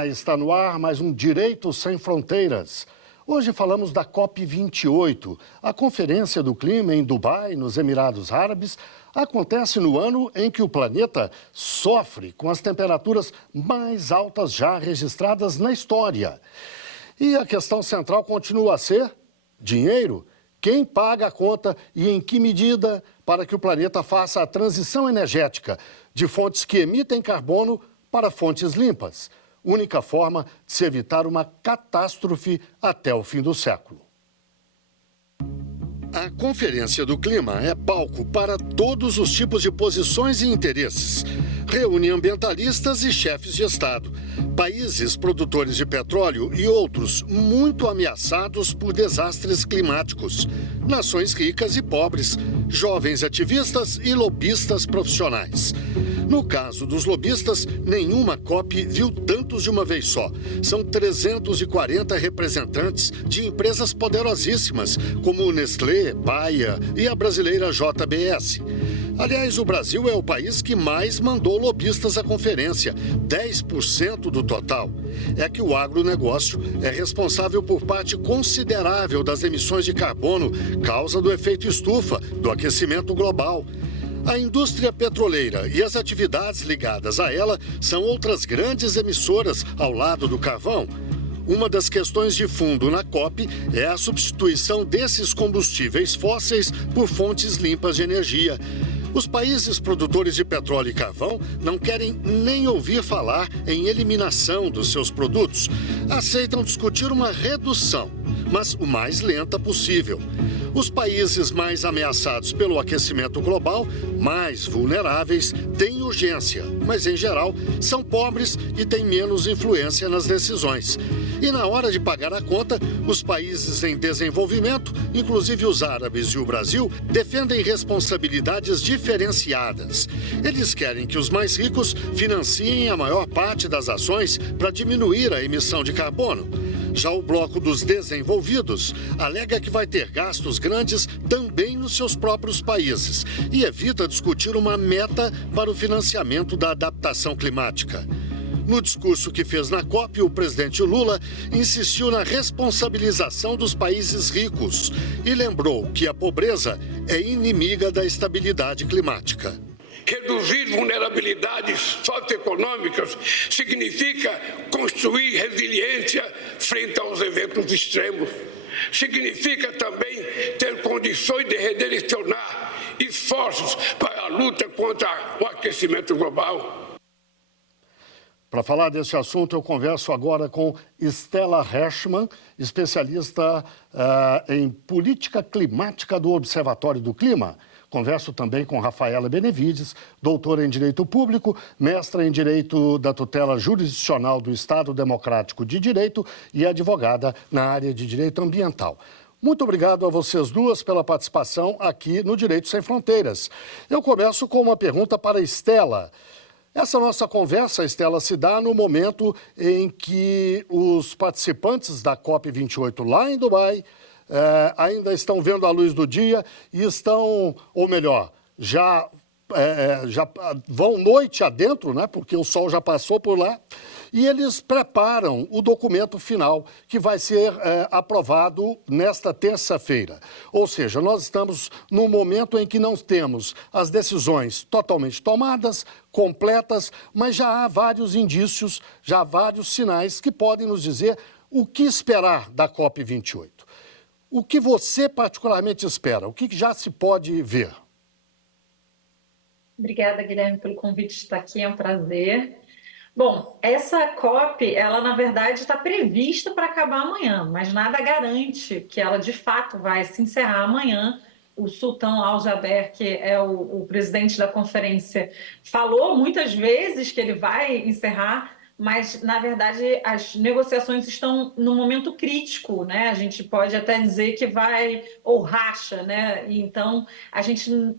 Olá, está no ar mais um Direito Sem Fronteiras. Hoje falamos da COP28. A Conferência do Clima em Dubai, nos Emirados Árabes, acontece no ano em que o planeta sofre com as temperaturas mais altas já registradas na história. E a questão central continua a ser dinheiro. Quem paga a conta e em que medida para que o planeta faça a transição energética de fontes que emitem carbono para fontes limpas, única forma de se evitar uma catástrofe até o fim do século. A Conferência do Clima é palco para todos os tipos de posições e interesses. Reúne ambientalistas e chefes de Estado, países produtores de petróleo e outros muito ameaçados por desastres climáticos, nações ricas e pobres, jovens ativistas e lobistas profissionais. No caso dos lobistas, nenhuma COP viu tantos de uma vez só. São 340 representantes de empresas poderosíssimas, como o Nestlé, Bayer e a brasileira JBS. Aliás, o Brasil é o país que mais mandou lobistas à conferência, 10% do total. É que o agronegócio é responsável por parte considerável das emissões de carbono, causa do efeito estufa, do aquecimento global. A indústria petroleira e as atividades ligadas a ela são outras grandes emissoras ao lado do carvão. Uma das questões de fundo na COP é a substituição desses combustíveis fósseis por fontes limpas de energia. Os países produtores de petróleo e carvão não querem nem ouvir falar em eliminação dos seus produtos. Aceitam discutir uma redução, mas o mais lenta possível. Os países mais ameaçados pelo aquecimento global, mais vulneráveis, têm urgência, mas em geral são pobres e têm menos influência nas decisões. E na hora de pagar a conta, os países em desenvolvimento, inclusive os árabes e o Brasil, defendem responsabilidades diferenciadas. Eles querem que os mais ricos financiem a maior parte das ações para diminuir a emissão de carbono. Já o bloco dos desenvolvidos alega que vai ter gastos grandes também nos seus próprios países e evita discutir uma meta para o financiamento da adaptação climática. No discurso que fez na COP, o presidente Lula insistiu na responsabilização dos países ricos e lembrou que a pobreza é inimiga da estabilidade climática. Reduzir vulnerabilidades socioeconômicas significa construir resiliência frente aos eventos extremos. Significa também ter condições de redirecionar esforços para a luta contra o aquecimento global. Para falar desse assunto, eu converso agora com Stella Hershman, especialista em política climática do Observatório do Clima. Converso também com Rafaela Benevides, doutora em Direito Público, mestra em Direito da Tutela Jurisdicional do Estado Democrático de Direito e advogada na área de Direito Ambiental. Muito obrigado a vocês duas pela participação aqui no Direito Sem Fronteiras. Eu começo com uma pergunta para Stella. Essa nossa conversa, Stella, se dá no momento em que os participantes da COP28 lá em Dubai ainda estão vendo a luz do dia e estão, ou melhor, já vão noite adentro, né, porque o sol já passou por lá, e eles preparam o documento final que vai ser aprovado nesta terça-feira. Ou seja, nós estamos num momento em que não temos as decisões totalmente tomadas, completas, mas já há vários indícios, já há vários sinais que podem nos dizer o que esperar da COP28. O que você particularmente espera? O que já se pode ver? Obrigada, Guilherme, pelo convite de estar aqui, é um prazer. Bom, essa COP, ela na verdade está prevista para acabar amanhã, mas nada garante que ela de fato vai se encerrar amanhã. O Sultan Al Jaber, que é o presidente da conferência, falou muitas vezes que ele vai encerrar, mas, na verdade, as negociações estão num momento crítico, né? A gente pode até dizer que vai, ou racha, né? E, então,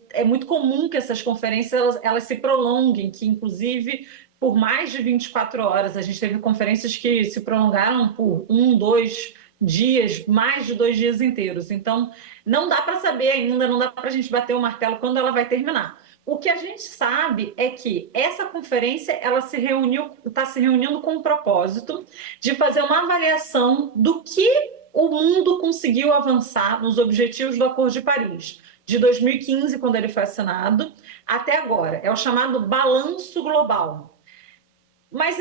é muito comum que essas conferências elas se prolonguem, que, inclusive, por mais de 24 horas, a gente teve conferências que se prolongaram por 1, 2 dias, mais de 2 dias inteiros. Então, não dá para saber ainda, não dá para a gente bater o martelo quando ela vai terminar. O que a gente sabe é que essa conferência ela está se reunindo com o propósito de fazer uma avaliação do que o mundo conseguiu avançar nos objetivos do Acordo de Paris, de 2015, quando ele foi assinado, até agora. É o chamado balanço global. Mas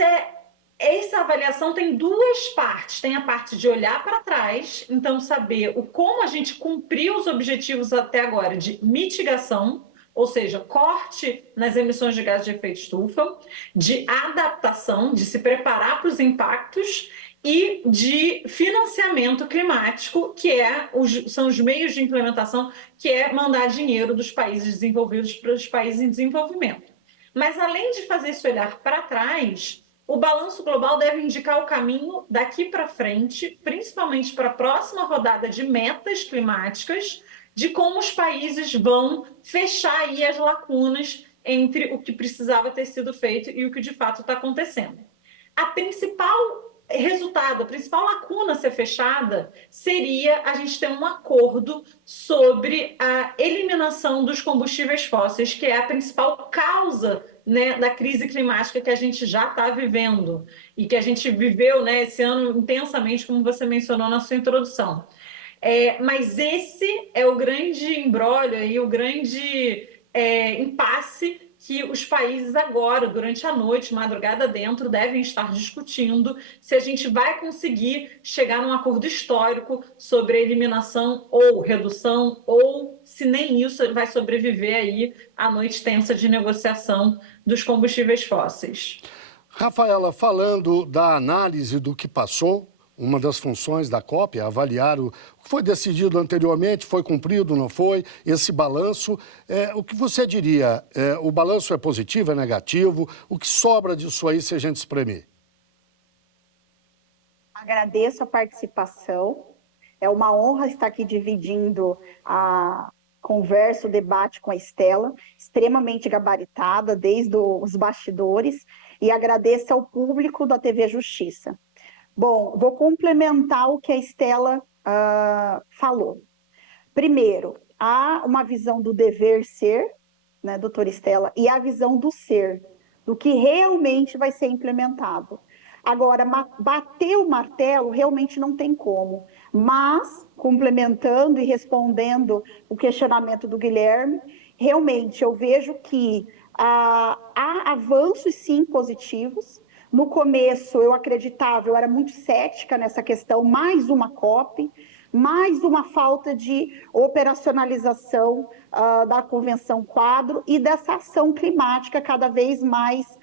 essa avaliação tem duas partes. Tem a parte de olhar para trás, então saber como a gente cumpriu os objetivos até agora de mitigação, ou seja, corte nas emissões de gases de efeito estufa, de adaptação, de se preparar para os impactos e de financiamento climático, que são os meios de implementação, que é mandar dinheiro dos países desenvolvidos para os países em desenvolvimento. Mas, além de fazer esse olhar para trás, o balanço global deve indicar o caminho daqui para frente, principalmente para a próxima rodada de metas climáticas, de como os países vão fechar aí as lacunas entre o que precisava ter sido feito e o que de fato está acontecendo. A principal lacuna a ser fechada seria a gente ter um acordo sobre a eliminação dos combustíveis fósseis, que é a principal causa, né, da crise climática que a gente já está vivendo e que a gente viveu, né, esse ano intensamente, como você mencionou na sua introdução. Mas esse é o grande imbróglio e o grande impasse que os países agora, durante a noite, madrugada dentro, devem estar discutindo se a gente vai conseguir chegar num acordo histórico sobre a eliminação ou redução, ou se nem isso vai sobreviver aí à noite tensa de negociação dos combustíveis fósseis. Rafaela, falando da análise do que passou, uma das funções da COP é avaliar o que foi decidido anteriormente, foi cumprido, não foi, esse balanço. O que você diria? O balanço é positivo, é negativo? O que sobra disso aí se a gente espremer? Agradeço a participação. É uma honra estar aqui dividindo a conversa, o debate com a Estela, extremamente gabaritada desde os bastidores, e agradeço ao público da TV Justiça. Bom, vou complementar o que a Estela falou. Primeiro, há uma visão do dever ser, né, doutora Estela, e a visão do ser, do que realmente vai ser implementado. Agora, bater o martelo realmente não tem como, mas, complementando e respondendo o questionamento do Guilherme, realmente eu vejo que há avanços, sim, positivos. No começo, eu acreditava, eu era muito cética nessa questão, mais uma COP, mais uma falta de operacionalização da Convenção Quadro e dessa ação climática cada vez mais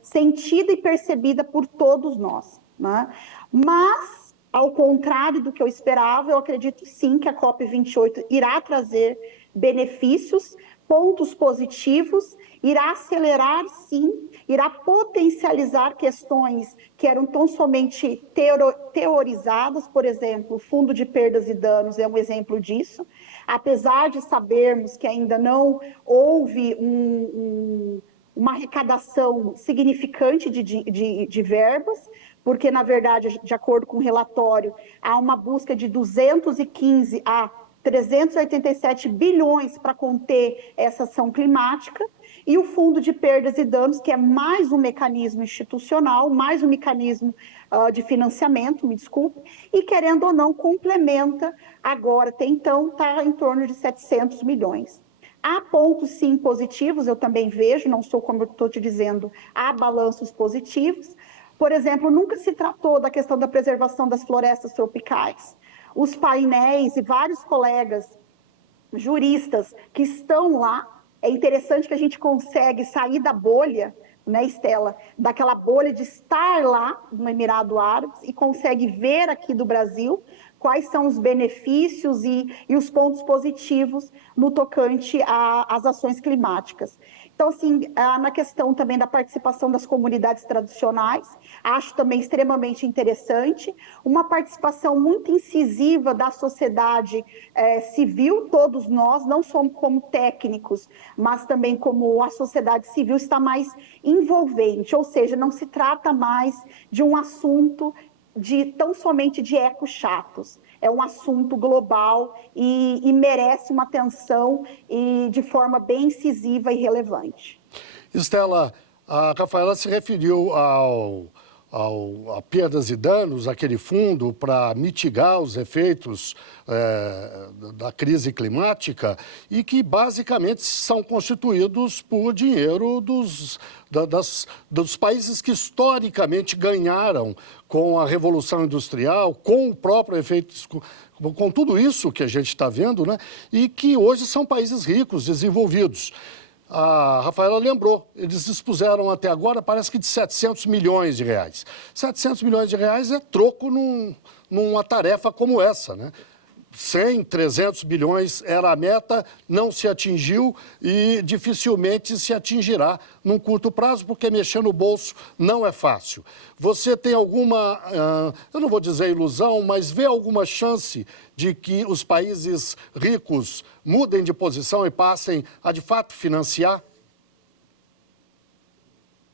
sentida e percebida por todos nós, né? Mas, ao contrário do que eu esperava, eu acredito sim que a COP28 irá trazer benefícios, pontos positivos, irá acelerar, sim, irá potencializar questões que eram tão somente teorizadas, por exemplo, o Fundo de Perdas e Danos é um exemplo disso, apesar de sabermos que ainda não houve uma arrecadação significante de verbas, porque, na verdade, de acordo com o relatório, há uma busca de 215 a 387 bilhões para conter essa ação climática, e o Fundo de Perdas e Danos, que é mais um mecanismo institucional, mais um mecanismo de financiamento, me desculpe, e, querendo ou não, complementa agora, até então, está em torno de 700 milhões. Há pontos, sim, positivos, eu também vejo, não sou como eu estou te dizendo, há balanços positivos. Por exemplo, nunca se tratou da questão da preservação das florestas tropicais. Os painéis e vários colegas juristas que estão lá, é interessante que a gente consegue sair da bolha, né, Estela, daquela bolha de estar lá no Emirado Árabe e consegue ver aqui do Brasil quais são os benefícios e os pontos positivos no tocante às ações climáticas. Então, assim, na questão também da participação das comunidades tradicionais, acho também extremamente interessante, uma participação muito incisiva da sociedade civil, todos nós, não só como técnicos, mas também como a sociedade civil está mais envolvente, ou seja, não se trata mais de um assunto tão somente de ecos chatos. é um assunto global e merece uma atenção e de forma bem incisiva e relevante. Estela, a Rafaela se referiu a perdas e danos, aquele fundo para mitigar os efeitos da crise climática e que basicamente são constituídos por dinheiro dos países que historicamente ganharam com a Revolução Industrial, com o próprio efeito, com tudo isso que a gente está vendo, né? E que hoje são países ricos, desenvolvidos. A Rafaela lembrou, eles dispuseram até agora, parece que de 700 milhões de reais. 700 milhões de reais é troco numa tarefa como essa, né? 100, 300 bilhões era a meta, não se atingiu e dificilmente se atingirá num curto prazo, porque mexer no bolso não é fácil. Você tem alguma, eu não vou dizer ilusão, mas vê alguma chance de que os países ricos mudem de posição e passem a, de fato, financiar?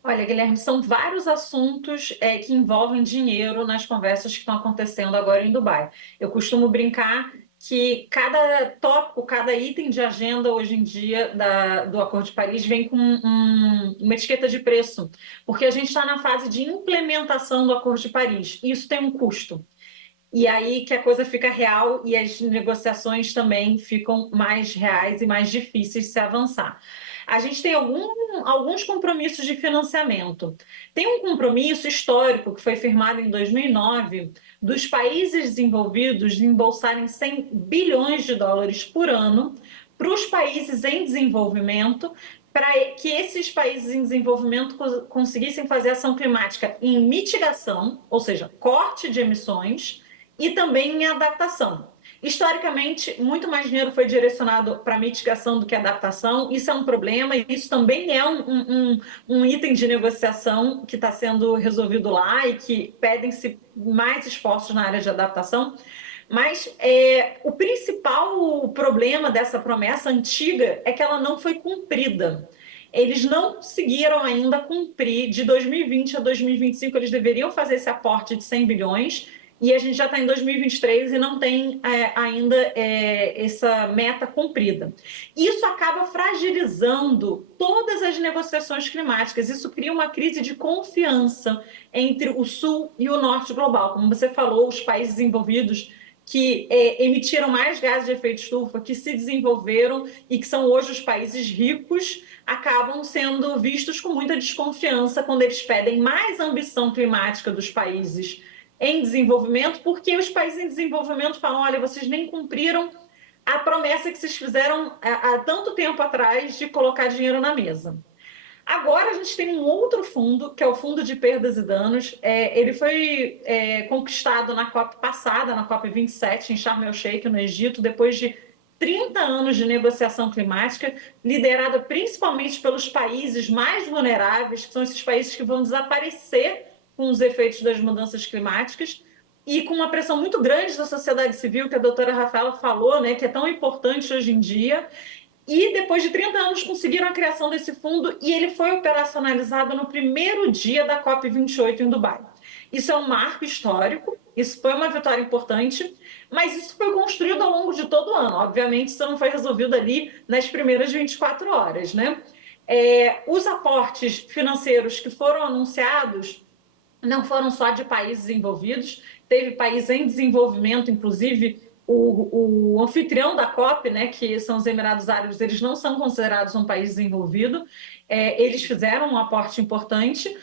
Olha, Guilherme, são vários assuntos que envolvem dinheiro nas conversas que estão acontecendo agora em Dubai. Eu costumo brincar que cada tópico, cada item de agenda hoje em dia do Acordo de Paris vem com uma etiqueta de preço, porque a gente está na fase de implementação do Acordo de Paris, e isso tem um custo. E aí que a coisa fica real e as negociações também ficam mais reais e mais difíceis de se avançar. A gente tem alguns compromissos de financiamento. Tem um compromisso histórico que foi firmado em 2009 dos países desenvolvidos embolsarem 100 bilhões de dólares por ano para os países em desenvolvimento, para que esses países em desenvolvimento conseguissem fazer ação climática em mitigação, ou seja, corte de emissões, e também em adaptação. Historicamente, muito mais dinheiro foi direcionado para mitigação do que adaptação. Isso é um problema e isso também é um item de negociação que está sendo resolvido lá e que pedem-se mais esforços na área de adaptação. Mas o principal problema dessa promessa antiga é que ela não foi cumprida. Eles não conseguiram ainda cumprir. De 2020 a 2025, eles deveriam fazer esse aporte de 100 bilhões, e a gente já está em 2023 e não tem ainda essa meta cumprida. Isso acaba fragilizando todas as negociações climáticas. Isso cria uma crise de confiança entre o sul e o norte global. Como você falou, os países envolvidos que emitiram mais gases de efeito estufa, que se desenvolveram e que são hoje os países ricos, acabam sendo vistos com muita desconfiança quando eles pedem mais ambição climática dos países em desenvolvimento, porque os países em desenvolvimento falam: olha, vocês nem cumpriram a promessa que vocês fizeram há tanto tempo atrás de colocar dinheiro na mesa. Agora a gente tem um outro fundo, que é o Fundo de Perdas e Danos. Ele foi conquistado na COP passada, na COP 27, em Sharm el-Sheikh, no Egito, depois de 30 anos de negociação climática, liderada principalmente pelos países mais vulneráveis, que são esses países que vão desaparecer com os efeitos das mudanças climáticas, e com uma pressão muito grande da sociedade civil, que a doutora Rafaela falou, né, que é tão importante hoje em dia. E depois de 30 anos conseguiram a criação desse fundo, e ele foi operacionalizado no primeiro dia da COP28 em Dubai. Isso é um marco histórico, isso foi uma vitória importante, mas isso foi construído ao longo de todo o ano. Obviamente, isso não foi resolvido ali nas primeiras 24 horas, né? Os aportes financeiros que foram anunciados não foram só de países envolvidos, teve país em desenvolvimento, inclusive o anfitrião da COP, né, que são os Emirados Árabes, eles não são considerados um país desenvolvido, eles fizeram um aporte importante,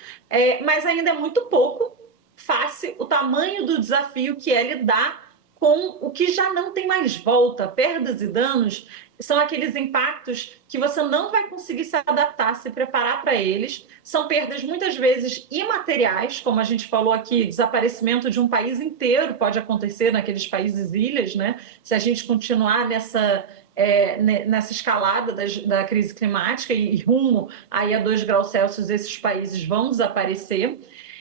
mas ainda é muito pouco, face o tamanho do desafio que é lidar com o que já não tem mais volta. Perdas e danos são aqueles impactos que você não vai conseguir se adaptar, se preparar para eles. São perdas muitas vezes imateriais, como a gente falou aqui, desaparecimento de um país inteiro pode acontecer naqueles países ilhas, né? Se a gente continuar nessa escalada da crise climática e rumo aí a 2 graus Celsius, esses países vão desaparecer.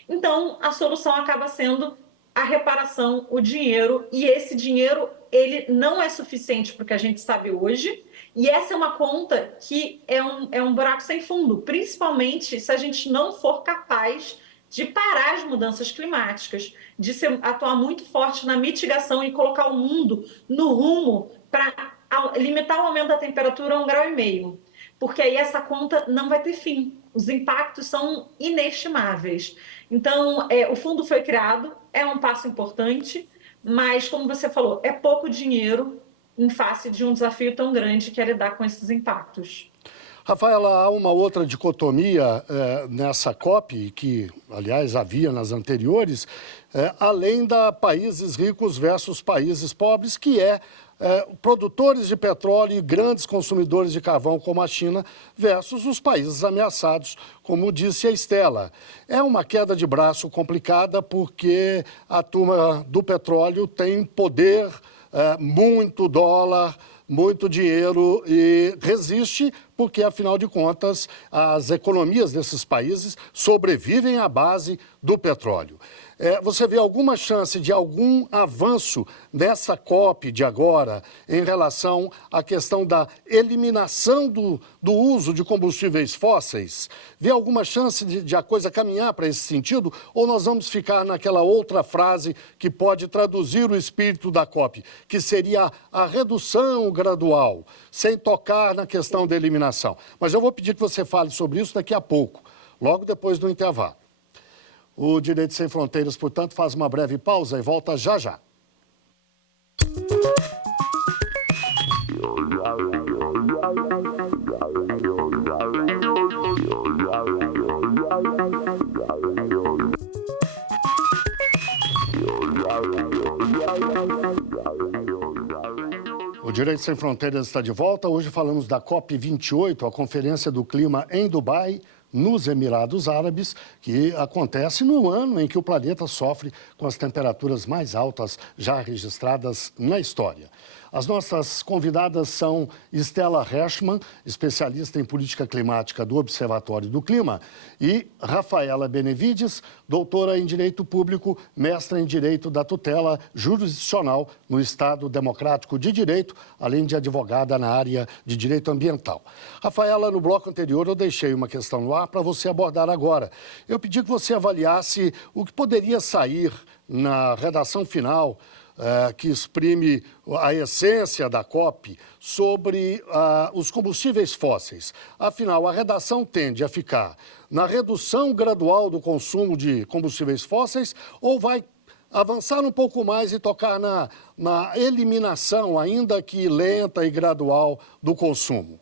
Então, a solução acaba sendo a reparação, o dinheiro, e esse dinheiro ele não é suficiente para o que a gente sabe hoje, e essa é uma conta que é um buraco sem fundo, principalmente se a gente não for capaz de parar as mudanças climáticas, de atuar muito forte na mitigação e colocar o mundo no rumo para limitar o aumento da temperatura a 1,5 graus, porque aí essa conta não vai ter fim. Os impactos são inestimáveis. Então, o fundo foi criado, é um passo importante, mas, como você falou, é pouco dinheiro em face de um desafio tão grande que é lidar com esses impactos. Rafaela, há uma outra dicotomia nessa COP, que, aliás, havia nas anteriores, além da países ricos versus países pobres, que produtores de petróleo e grandes consumidores de carvão, como a China, versus os países ameaçados, como disse a Estela. É uma queda de braço complicada porque a turma do petróleo tem poder, muito dólar, muito dinheiro e resiste porque, afinal de contas, as economias desses países sobrevivem à base do petróleo. Você vê alguma chance de algum avanço nessa COP de agora em relação à questão da eliminação do uso de combustíveis fósseis? Vê alguma chance de a coisa caminhar para esse sentido? Ou nós vamos ficar naquela outra frase que pode traduzir o espírito da COP, que seria a redução gradual, sem tocar na questão da eliminação? Mas eu vou pedir que você fale sobre isso daqui a pouco, logo depois do intervalo. O Direito Sem Fronteiras, portanto, faz uma breve pausa e volta já já. O Direito Sem Fronteiras está de volta. Hoje falamos da COP28, a Conferência do Clima em Dubai, nos Emirados Árabes, que acontece no ano em que o planeta sofre com as temperaturas mais altas já registradas na história. As nossas convidadas são Estela Hershman, especialista em política climática do Observatório do Clima, e Rafaela Benevides, doutora em Direito Público, mestra em Direito da Tutela Jurisdicional no Estado Democrático de Direito, além de advogada na área de Direito Ambiental. Rafaela, no bloco anterior eu deixei uma questão no ar para você abordar agora. Eu pedi que você avaliasse o que poderia sair na redação final que exprime a essência da COP sobre os combustíveis fósseis. Afinal, a redação tende a ficar na redução gradual do consumo de combustíveis fósseis ou vai avançar um pouco mais e tocar na eliminação, ainda que lenta e gradual, do consumo?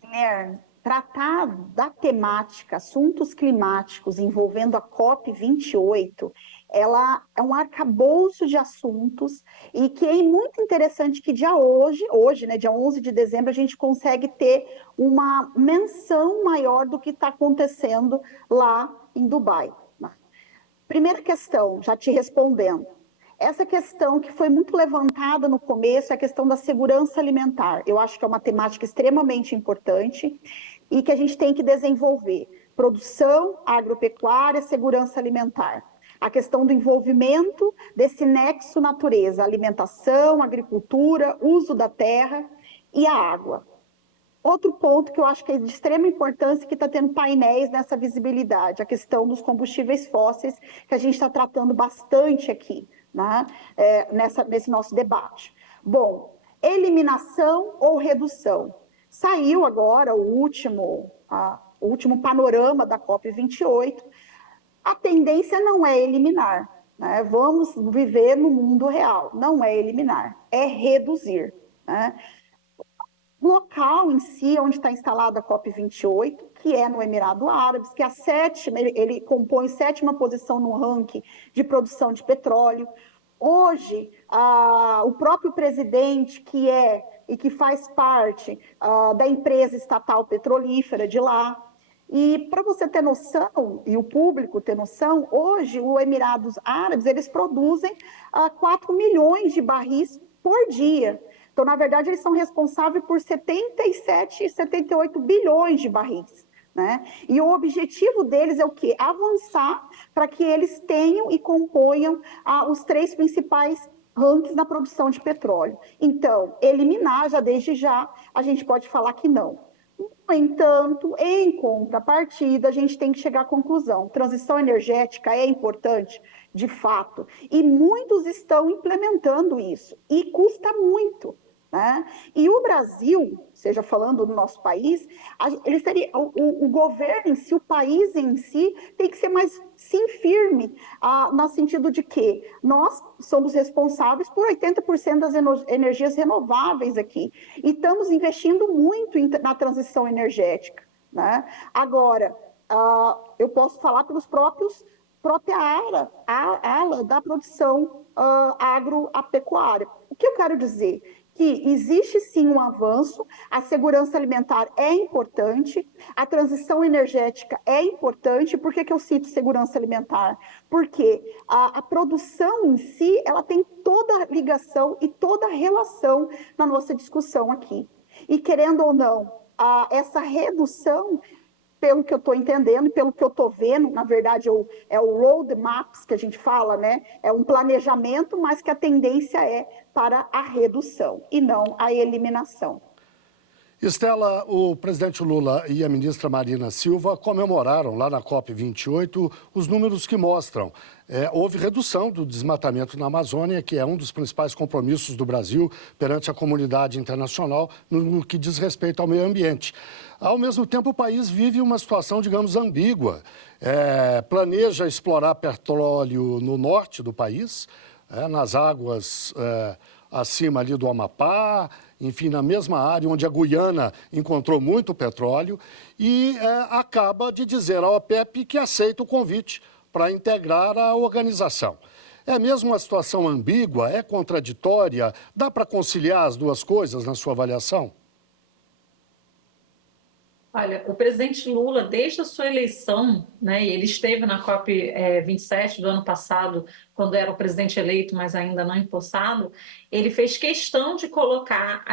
Guilherme, tratar da temática, assuntos climáticos envolvendo a COP28, ela é um arcabouço de assuntos e que é muito interessante que hoje, né, dia 11 de dezembro, a gente consegue ter uma menção maior do que está acontecendo lá em Dubai. Primeira questão, já te respondendo, essa questão que foi muito levantada no começo é a questão da segurança alimentar. Eu acho que é uma temática extremamente importante e que a gente tem que desenvolver. Produção, agropecuária, segurança alimentar. A questão do envolvimento desse nexo natureza, alimentação, agricultura, uso da terra e a água. Outro ponto que eu acho que é de extrema importância, que está tendo painéis nessa visibilidade, a questão dos combustíveis fósseis, que a gente está tratando bastante aqui, né, nesse nosso debate. Bom, eliminação ou redução? Saiu agora o último panorama da COP28. A tendência não é eliminar, né? Vamos viver no mundo real, não é eliminar, é reduzir, né? O local em si, onde está instalada a COP28, que é no Emirados Árabes, que é ele compõe 7ª posição no ranking de produção de petróleo. Hoje, o próprio presidente, que faz parte da empresa estatal petrolífera de lá. E para você ter noção, e o público ter noção, hoje os Emirados Árabes, eles produzem 4 milhões de barris por dia. Então, na verdade, eles são responsáveis por 77, 78 bilhões de barris, né? E o objetivo deles é o quê? Avançar para que eles tenham e componham os 3 principais rankings na produção de petróleo. Então, eliminar, desde já, a gente pode falar que não. No entanto, em contrapartida, a gente tem que chegar à conclusão: transição energética é importante, de fato, e muitos estão implementando isso, e custa muito, né? E o Brasil, seja falando do nosso país, o governo em si, o país em si, tem que ser mais, sim, firme, no sentido de que nós somos responsáveis por 80% das energias renováveis aqui, e estamos investindo muito na transição energética, né? Agora, eu posso falar pelos própria ala da produção agropecuária. O que eu quero dizer? Que existe sim um avanço, a segurança alimentar é importante, a transição energética é importante. Por que eu cito segurança alimentar? Porque a produção em si, ela tem toda a ligação e toda a relação na nossa discussão aqui. E querendo ou não, essa redução, pelo que eu estou entendendo, pelo que eu estou vendo, na verdade é o roadmaps que a gente fala, né? É um planejamento, mas que a tendência é para a redução e não a eliminação. Estela, o presidente Lula e a ministra Marina Silva comemoraram lá na COP28 os números que mostram houve redução do desmatamento na Amazônia, que é um dos principais compromissos do Brasil perante a comunidade internacional no que diz respeito ao meio ambiente. Ao mesmo tempo, o país vive uma situação, digamos, ambígua. Planeja explorar petróleo no norte do país, nas águas acima ali do Amapá, enfim, na mesma área onde a Guiana encontrou muito petróleo, e acaba de dizer à OPEP que aceita o convite para integrar a organização. É mesmo uma situação ambígua, é contraditória? Dá para conciliar as duas coisas na sua avaliação? Olha, o presidente Lula, desde a sua eleição, né, e ele esteve na COP27 do ano passado, quando era o presidente eleito, mas ainda não empossado, ele fez questão de colocar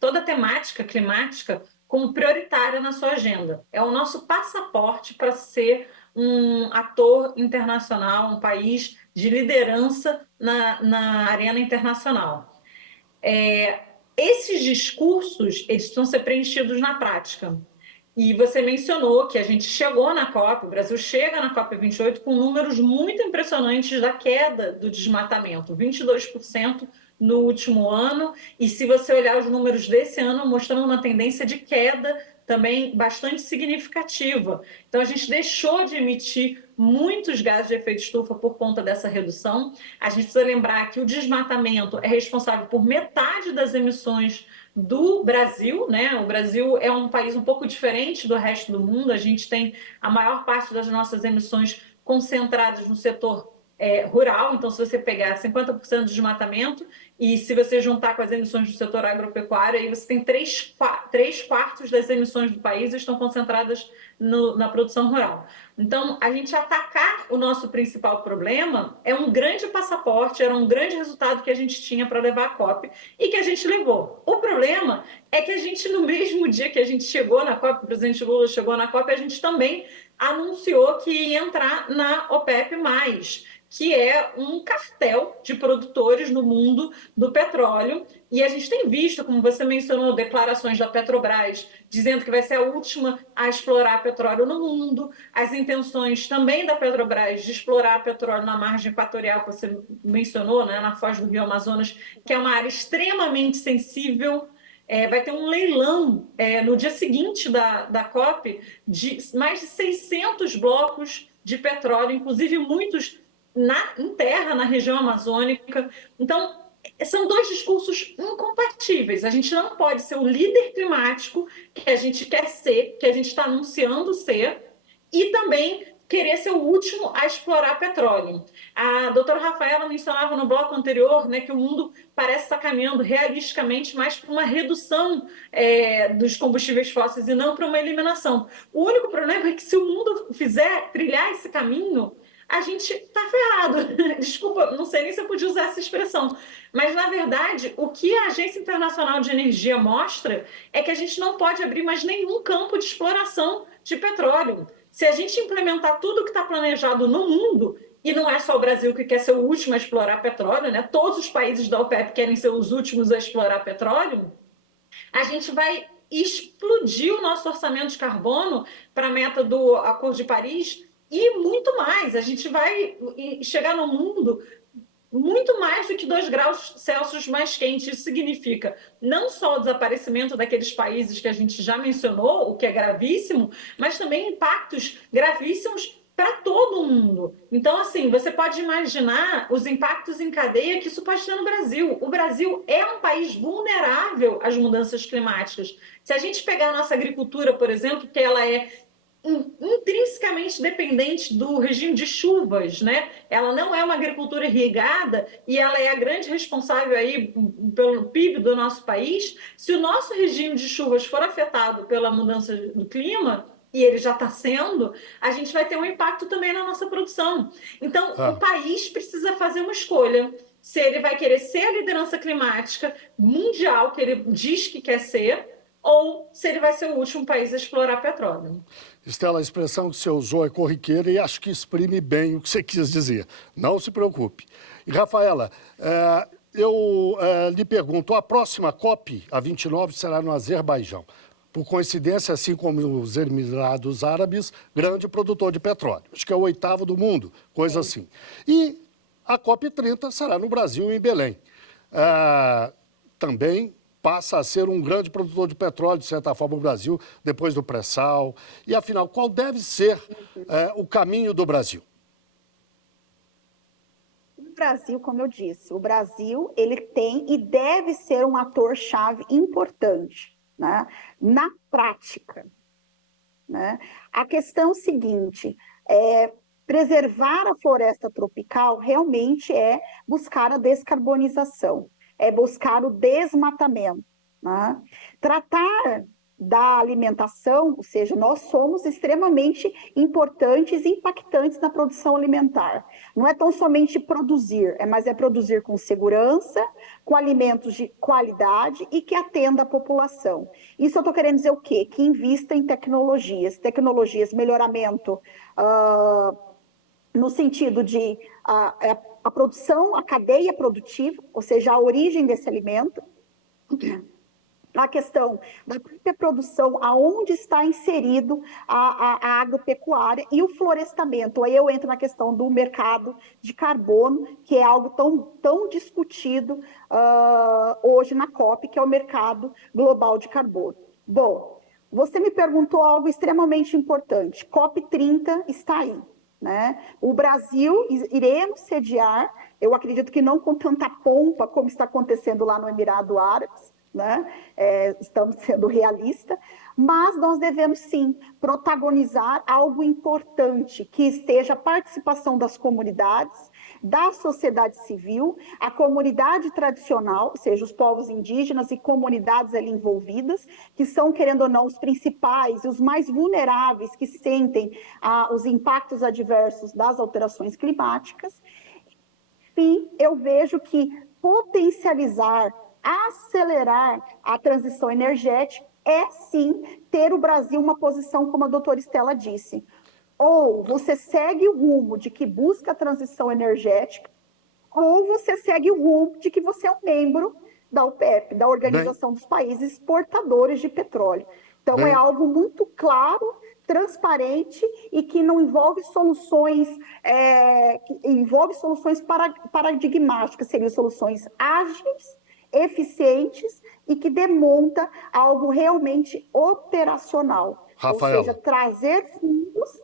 toda a temática climática como prioritária na sua agenda. É o nosso passaporte para ser um ator internacional, um país de liderança na arena internacional. Esses discursos, eles precisam ser preenchidos na prática. E você mencionou que a gente chegou na COP, o Brasil chega na COP28 com números muito impressionantes da queda do desmatamento, 22% no último ano, e se você olhar os números desse ano, mostrando uma tendência de queda também bastante significativa. Então, a gente deixou de emitir muitos gases de efeito estufa por conta dessa redução. A gente precisa lembrar que o desmatamento é responsável por metade das emissões do Brasil, né? O Brasil é um país um pouco diferente do resto do mundo. A gente tem a maior parte das nossas emissões concentradas no setor rural. Então, se você pegar 50% do desmatamento e se você juntar com as emissões do setor agropecuário, aí você tem 3/4 das emissões do país estão concentradas na produção rural. Então, a gente atacar o nosso principal problema é um grande passaporte, era um grande resultado que a gente tinha para levar a COP e que a gente levou. O problema é que a gente, no mesmo dia que a gente chegou na COP, o presidente Lula chegou na COP, a gente também anunciou que ia entrar na OPEP+, que é um cartel de produtores no mundo do petróleo. E a gente tem visto, como você mencionou, declarações da Petrobras dizendo que vai ser a última a explorar petróleo no mundo, as intenções também da Petrobras de explorar petróleo na margem equatorial, que você mencionou, né, na foz do Rio Amazonas, que é uma área extremamente sensível. Vai ter um leilão no dia seguinte da COP de mais de 600 blocos de petróleo, inclusive muitos em terra, na região amazônica. Então, são dois discursos incompatíveis. A gente não pode ser o líder climático que a gente quer ser, que a gente está anunciando ser, e também querer ser o último a explorar petróleo. A doutora Rafaela mencionava no bloco anterior, né, que o mundo parece estar caminhando realisticamente mais para uma redução dos combustíveis fósseis e não para uma eliminação. O único problema é que se o mundo trilhar esse caminho, a gente está ferrado. Desculpa, não sei nem se eu podia usar essa expressão. Mas, na verdade, o que a Agência Internacional de Energia mostra é que a gente não pode abrir mais nenhum campo de exploração de petróleo. Se a gente implementar tudo que está planejado no mundo, e não é só o Brasil que quer ser o último a explorar petróleo, né? Todos os países da OPEP querem ser os últimos a explorar petróleo, a gente vai explodir o nosso orçamento de carbono para a meta do Acordo de Paris e muito mais. A gente vai chegar no mundo muito mais do que 2 graus Celsius mais quente. Isso significa não só o desaparecimento daqueles países que a gente já mencionou, o que é gravíssimo, mas também impactos gravíssimos para todo mundo. Então, assim, você pode imaginar os impactos em cadeia que isso pode ter no Brasil. O Brasil é um país vulnerável às mudanças climáticas. Se a gente pegar a nossa agricultura, por exemplo, que ela é intrinsecamente dependente do regime de chuvas, né? Ela não é uma agricultura irrigada e ela é a grande responsável aí pelo PIB do nosso país. Se o nosso regime de chuvas for afetado pela mudança do clima, e ele já está sendo, a gente vai ter um impacto também na nossa produção. Então, o país precisa fazer uma escolha. Se ele vai querer ser a liderança climática mundial, que ele diz que quer ser, ou se ele vai ser o último país a explorar petróleo. Estela, a expressão que você usou é corriqueira e acho que exprime bem o que você quis dizer. Não se preocupe. E, Rafaela, eu lhe pergunto, a próxima COP, a 29, será no Azerbaijão. Por coincidência, assim como os Emirados Árabes, grande produtor de petróleo. Acho que é o 8º do mundo, coisa assim. E a COP30 será no Brasil, em Belém. Também passa a ser um grande produtor de petróleo, de certa forma, o Brasil, depois do pré-sal. E, afinal, qual deve ser o caminho do Brasil? O Brasil, como eu disse, o Brasil ele tem e deve ser um ator-chave importante, né, na prática. Né? A questão seguinte, preservar a floresta tropical realmente é buscar a descarbonização, é buscar o desmatamento. Né? Tratar da alimentação, ou seja, nós somos extremamente importantes e impactantes na produção alimentar. Não é tão somente produzir, mas é produzir com segurança, com alimentos de qualidade e que atenda a população. Isso eu estou querendo dizer o quê? Que invista em tecnologias, melhoramento no sentido de a produção, a cadeia produtiva, ou seja, a origem desse alimento, a questão da própria produção, aonde está inserido a agropecuária e o florestamento. Aí eu entro na questão do mercado de carbono, que é algo tão discutido hoje na COP, que é o mercado global de carbono. Bom, você me perguntou algo extremamente importante. COP30 está aí. Né? O Brasil, iremos sediar, eu acredito que não com tanta pompa como está acontecendo lá no Emirados Árabes, né? Estamos sendo realistas, mas nós devemos sim protagonizar algo importante, que esteja a participação das comunidades, da sociedade civil, a comunidade tradicional, ou seja, os povos indígenas e comunidades ali envolvidas, que são, querendo ou não, os principais e os mais vulneráveis que sentem os impactos adversos das alterações climáticas. E eu vejo que potencializar, acelerar a transição energética é, sim, ter o Brasil uma posição, como a doutora Estela disse. Ou você segue o rumo de que busca a transição energética, ou você segue o rumo de que você é um membro da OPEP, da Organização dos Países Exportadores de Petróleo. Então, é algo muito claro, transparente e que não envolve soluções, paradigmáticas, seriam soluções ágeis, eficientes e que demonta algo realmente operacional. Rafaela. Ou seja, trazer fundos.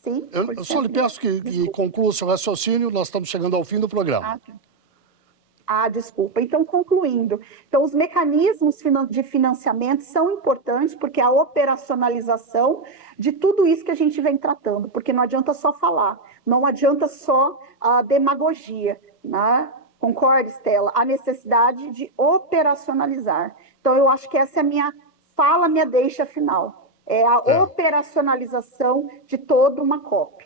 Sim, eu só lhe peço que conclua o seu raciocínio, nós estamos chegando ao fim do programa. Desculpa. Então, concluindo. Então, os mecanismos de financiamento são importantes porque a operacionalização de tudo isso que a gente vem tratando, porque não adianta só falar, não adianta só a demagogia, né? Concorda, Estela? A necessidade de operacionalizar. Então, eu acho que essa é a minha deixa final. É a operacionalização de toda uma COP.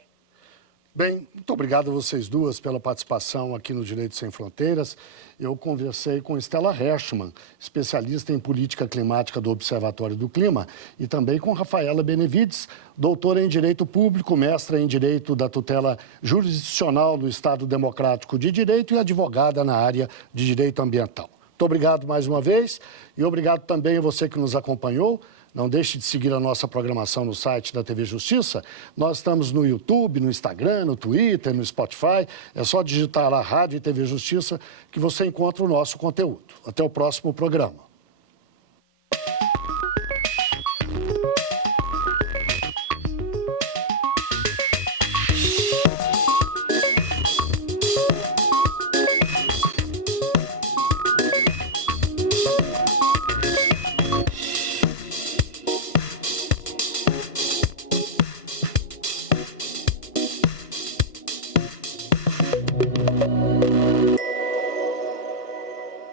Bem, muito obrigado a vocês duas pela participação aqui no Direito Sem Fronteiras. Eu conversei com Estela Hershman, especialista em política climática do Observatório do Clima, e também com Rafaela Benevides, doutora em Direito Público, mestra em Direito da Tutela Jurisdicional do Estado Democrático de Direito e advogada na área de Direito Ambiental. Muito obrigado mais uma vez e obrigado também a você que nos acompanhou. Não deixe de seguir a nossa programação no site da TV Justiça. Nós estamos no YouTube, no Instagram, no Twitter, no Spotify. É só digitar lá Rádio e TV Justiça que você encontra o nosso conteúdo. Até o próximo programa.